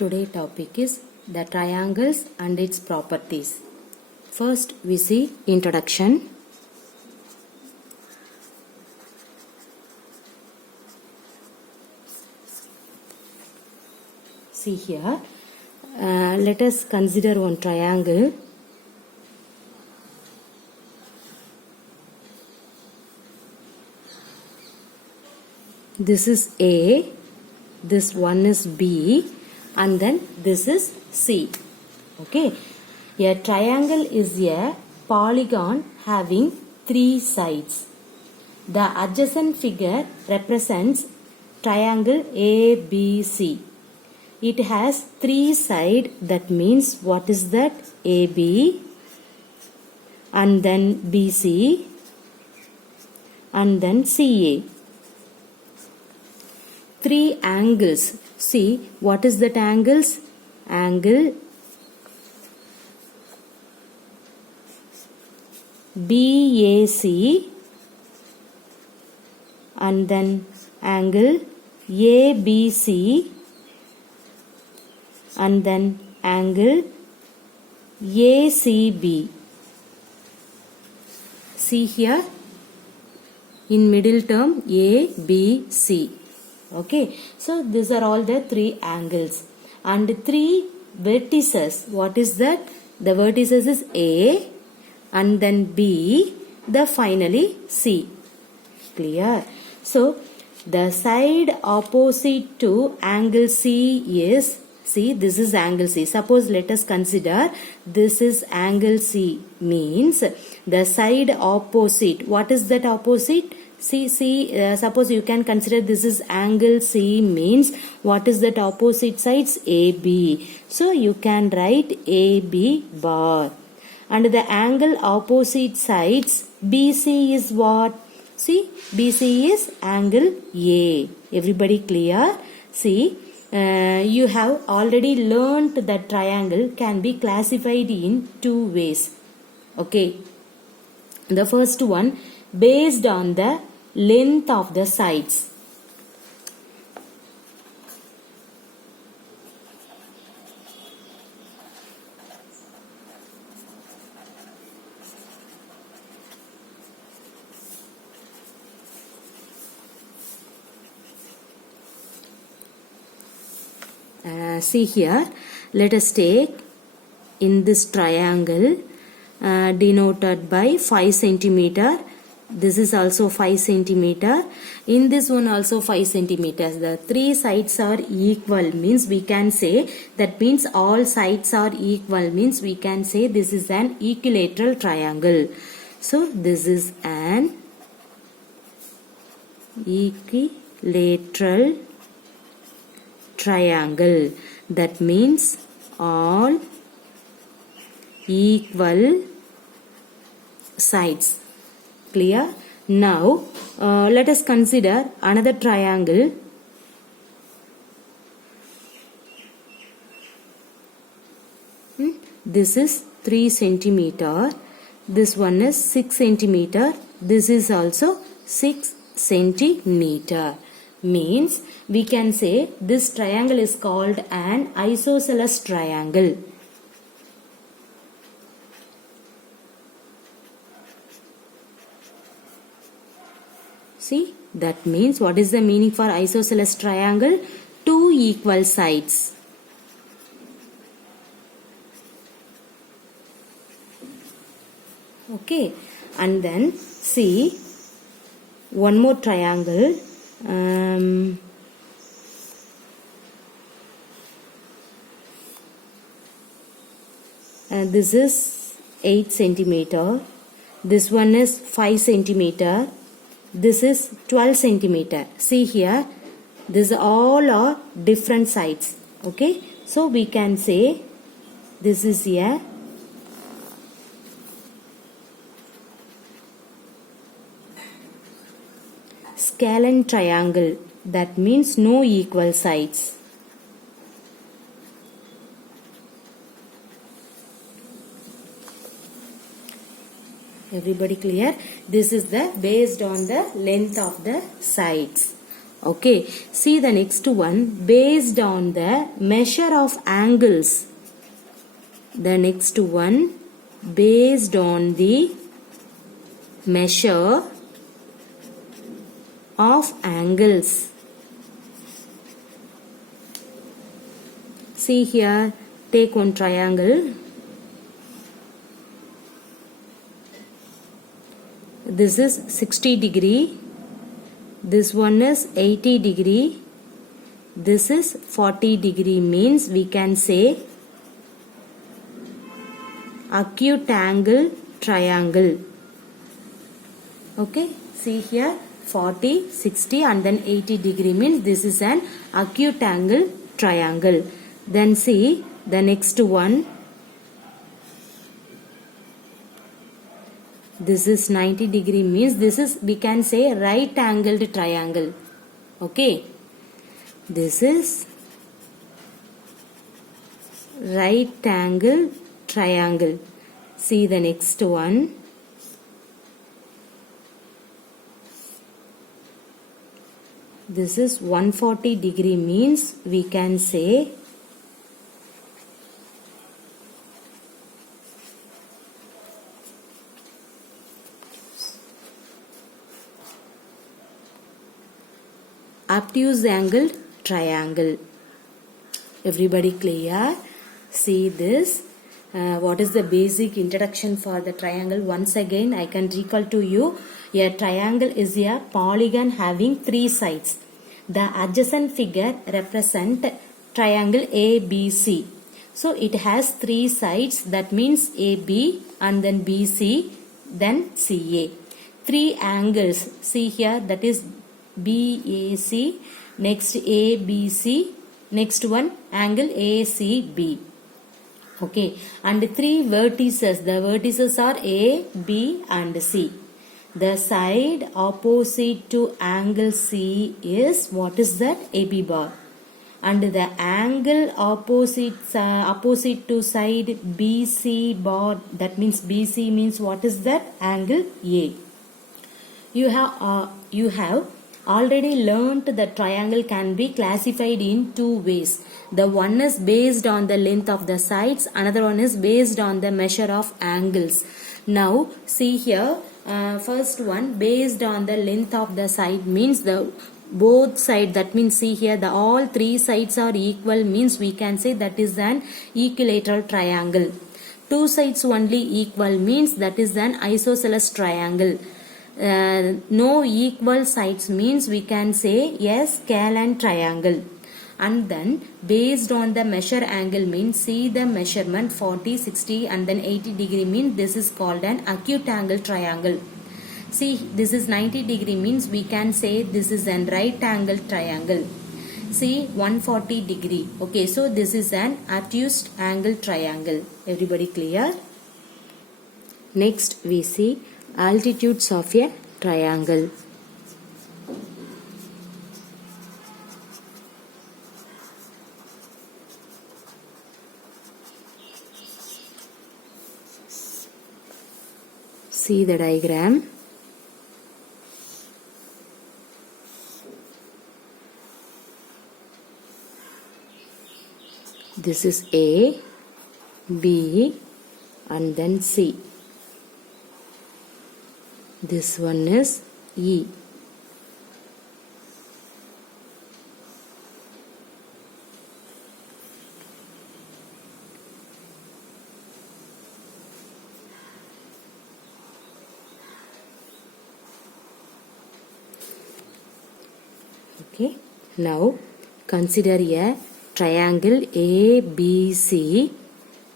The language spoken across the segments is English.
Today topic is the triangles and its properties. First we see introduction. See here, let us consider one triangle. This is A, this one is B, and then this is C. Okay, a triangle is a polygon having three sides. The adjacent figure represents triangle ABC. It has three sides, that means what is that? AB, and then BC, and then CA. Three angles. See, what is that angles? Angle BAC and then angle ABC and then angle ACB. See here, in middle term ABC. Okay, so these are all the three angles and three vertices. What is that? The vertices is A and then B, the finally C. Clear? So the side opposite to angle C is, see, this is angle C. Suppose let us consider this is angle C, means the side opposite. What is that opposite? Suppose you can consider this is angle C, means what is that opposite sides? AB. So you can write AB bar. And the angle opposite sides BC is what? See, BC is angle A. Everybody clear? See, you have already learnt that triangle can be classified in two ways. Okay. The first one, based on the length of the sides. See here, let us take in this triangle denoted by 5 centimeter. This is also 5 centimeter. In this one also 5 centimeters. The three sides are equal, means we can say, that means all sides are equal, means we can say this is an equilateral triangle. So this is an equilateral triangle. That means all equal sides. Clear? Now let us consider another triangle. This is 3 centimeter. This one is 6 centimeter. This is also 6 centimeter. Means we can say this triangle is called an isosceles triangle. See, that means what is the meaning for isosceles triangle? Two equal sides. Okay, and then see one more triangle. This is 8 centimeter. This one is 5 centimeter. This is 12 centimeter. See here, these all are different sides. Okay, so we can say this is a scalene triangle. That means no equal sides. Everybody clear? This is the based on the length of the sides. Okay, see the next one, based on the measure of angles. The next one, based on the measure of angles. See here, take one triangle. This is 60 degree. This one is 80 degree. This is 40 degree, means we can say acute angle triangle. Okay, see here 40, 60 and then 80 degree, means this is an acute angle triangle. Then see the next one. This is 90 degree, means this is, we can say, right angled triangle. Okay, this is right angle triangle. See the next one. This is 140 degree, means we can say obtuse angled triangle. Everybody clear? See this. What is the basic introduction for the triangle? Once again, I can recall to you. A triangle is a polygon having three sides. The adjacent figure represent triangle ABC. So it has three sides. That means AB and then BC, then CA. Three angles. See here, that is BAC, next ABC, next one angle ACB. Okay, and three vertices. The vertices are A, B and C. The side opposite to angle C is, what is that? AB bar. And the angle opposite to side BC bar, that means BC means what is that? Angle A. You have already learnt that triangle can be classified in two ways. The one is based on the length of the sides, another one is based on the measure of angles. Now see here, first one, based on the length of the side, means the both side, that means see here, the all three sides are equal, means we can say that is an equilateral triangle. Two sides only equal, means that is an isosceles triangle. No equal sides means we can say yes, scalene triangle. And then based on the measure angle means, see the measurement 40, 60 and then 80 degree, means this is called an acute angle triangle. See, this is 90 degree, means we can say this is an right angle triangle. See, 140 degree. Okay, so this is an obtuse angle triangle. Everybody clear? Next we see altitudes of a triangle. See the diagram. This is A, B and then C. This one is E. Okay, now consider a triangle ABC.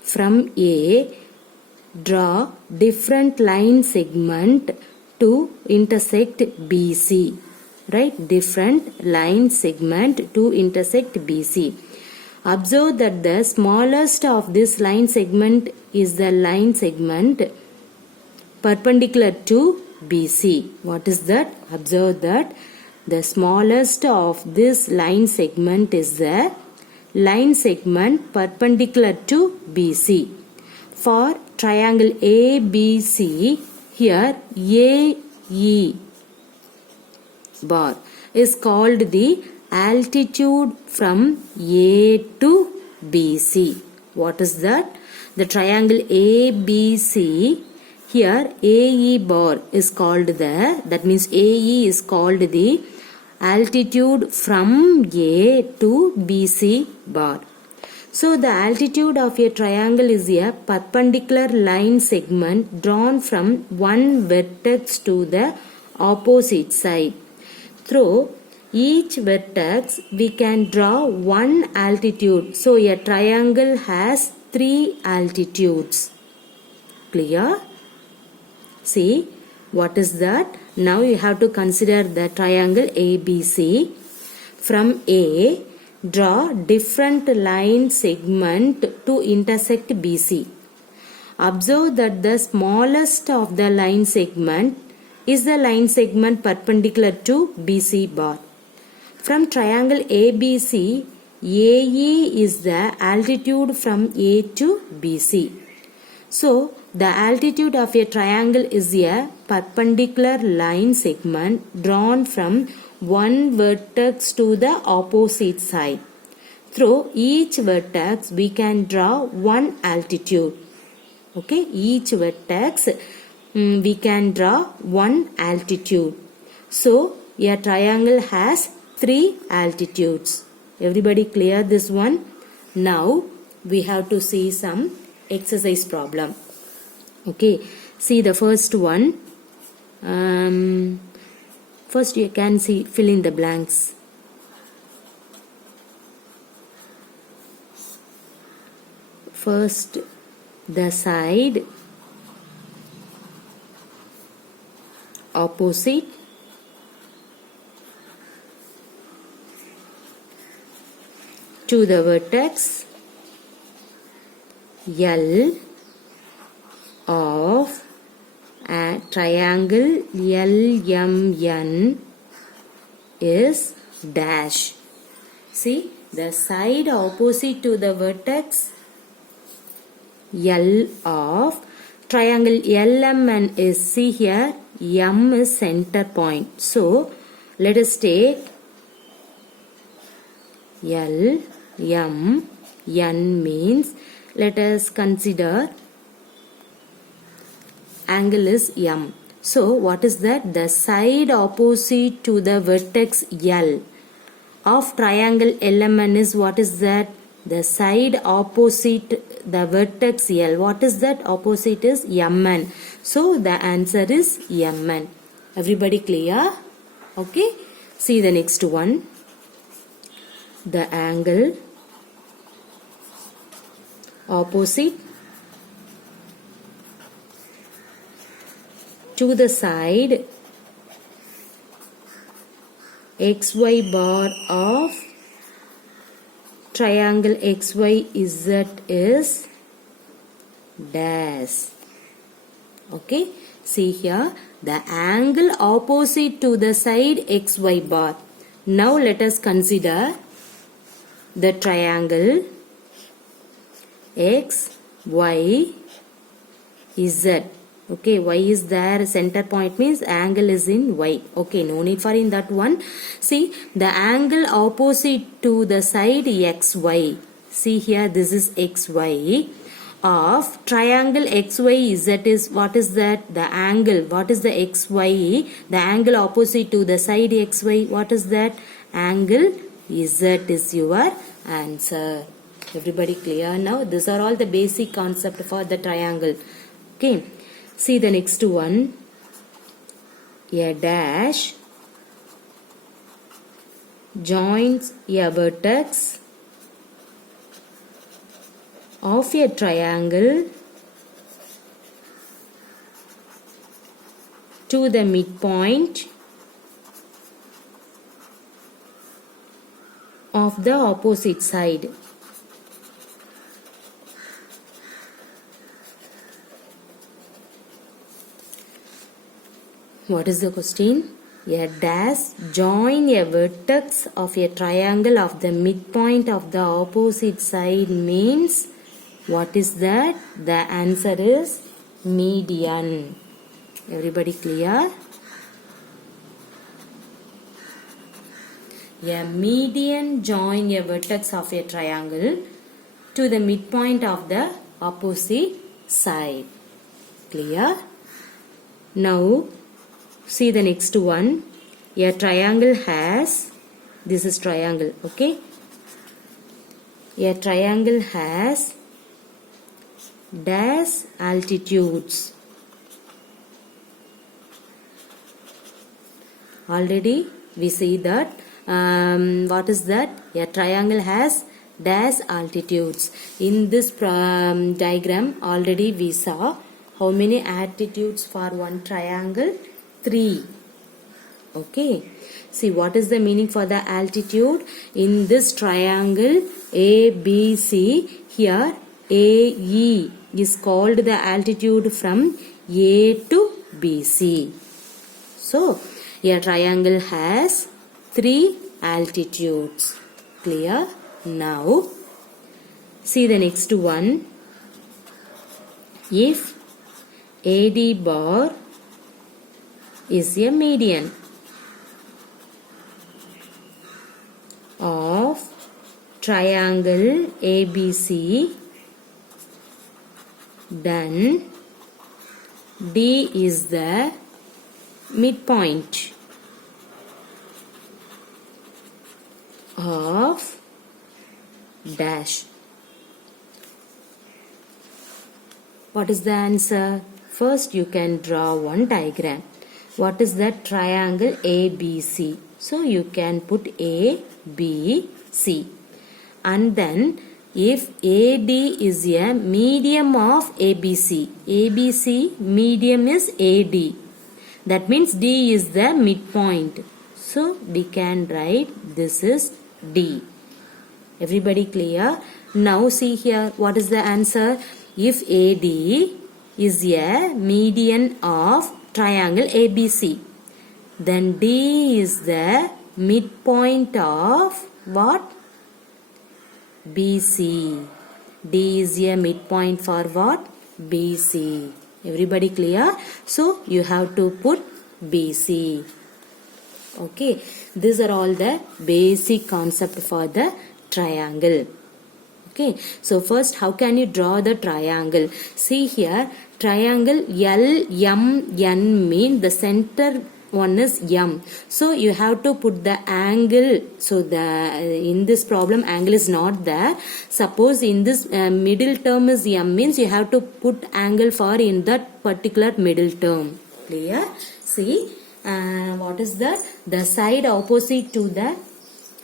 From A, draw different line segment to intersect BC. Right? Different line segment to intersect BC. Observe that the smallest of this line segment is the line segment perpendicular to BC. What is that? Observe that the smallest of this line segment is the line segment perpendicular to BC. For triangle ABC, here AE bar. is called the altitude from A to BC. What is that? The triangle ABC, here AE bar is called that means AE is called the altitude from A to BC bar. So the altitude of a triangle is a perpendicular line segment drawn from one vertex to the opposite side. Through each vertex we can draw one altitude. So a triangle has three altitudes. Clear? See what is that? Now you have to consider the triangle ABC. From A, draw different line segment to intersect BC. Observe that the smallest of the line segment is the line segment perpendicular to BC bar. From triangle ABC, AE is the altitude from A to BC. So, the altitude of a triangle is a perpendicular line segment drawn from one vertex to the opposite side. Through each vertex we can draw one altitude. Okay, each vertex we can draw one altitude. So, a triangle has three altitudes. Everybody clear this one? Now, we have to see some exercise problem. Okay, see the first one. First you can see, fill in the blanks. First, the side opposite to the vertex L of a triangle LMN is dash. See, the side opposite to the vertex L of triangle LMN is, see here, M is center point. So, let us take L, M, N means, let us consider angle is M. So, what is that? The side opposite to the vertex L of triangle LMN is, what is that? The side opposite the vertex L. What is that? Opposite is MN. So, the answer is MN. Everybody clear? Okay. See the next one. The angle opposite to the side XY bar of triangle XYZ is dash. Okay, see here, the angle opposite to the side XY bar. Now let us consider the triangle X, Y, Z. Okay, Y is there, center point means angle is in Y. Okay, no need for in that one. See, the angle opposite to the side XY. See here, this is XY of triangle XYZ is, what is that? The angle. What is the XY? The angle opposite to the side XY. What is that? Angle Z is your answer. Everybody clear now? These are all the basic concept for the triangle. Okay. See the next one. A dash joins a vertex of a triangle to the midpoint of the opposite side. What is the question? A dash join a vertex of a triangle of the midpoint of the opposite side means, what is that? The answer is median. Everybody clear? A median join a vertex of a triangle to the midpoint of the opposite side. Clear? Now see the next one. A triangle has, this is triangle, okay? A triangle has dash altitudes. Already we see that what is that? A triangle has dash altitudes. In this diagram already we saw how many altitudes for one triangle? 3. Okay. See what is the meaning for the altitude? In this triangle ABC, here AE is called the altitude from A to BC. So a triangle has 3 altitudes. Clear? Now see the next one. If AD bar is a median of triangle ABC, then D is the midpoint of dash. What is the answer? First you can draw one diagram. What is that? Triangle ABC. So you can put A, B, C. And then if AD is a medium of ABC, ABC medium is AD. That means D is the midpoint. So we can write this is D. Everybody clear? Now see here, what is the answer? If AD is a median of triangle ABC, then D is the midpoint of what? BC. D is a midpoint for what? BC. Everybody clear? So you have to put BC. Okay. These are all the basic concept for the triangle. Okay. So first, how can you draw the triangle? See here, triangle LMN mean the center one is M. So you have to put the angle. So in this problem angle is not there. Suppose in this middle term is M means you have to put angle for in that particular middle term. Clear? See what is that? The side opposite to the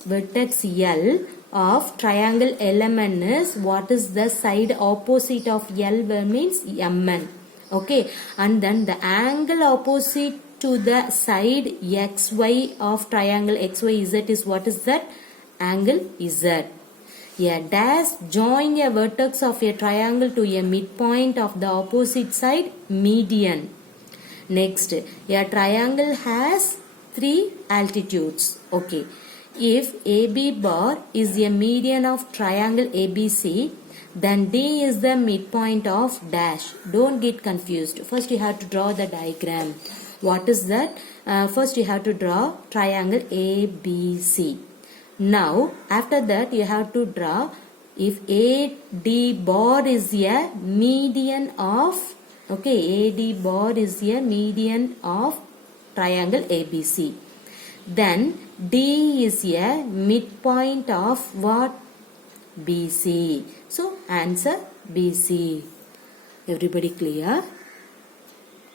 vertex L of triangle LMN is, what is the side opposite of L means MN. Okay, and then the angle opposite to the side XY of triangle XYZ is, what is that? Angle Z. A dash join a vertex of a triangle to a midpoint of the opposite side, median. Next, a triangle has 3 altitudes. Okay. If AB bar is a median of triangle ABC, then D is the midpoint of dash. Don't get confused. First you have to draw the diagram. What is that? First you have to draw triangle ABC. Now after that you have to draw, if AD bar is a median of, okay, AD bar is a median of triangle ABC, then D is a midpoint of what? BC. So answer BC. Everybody clear?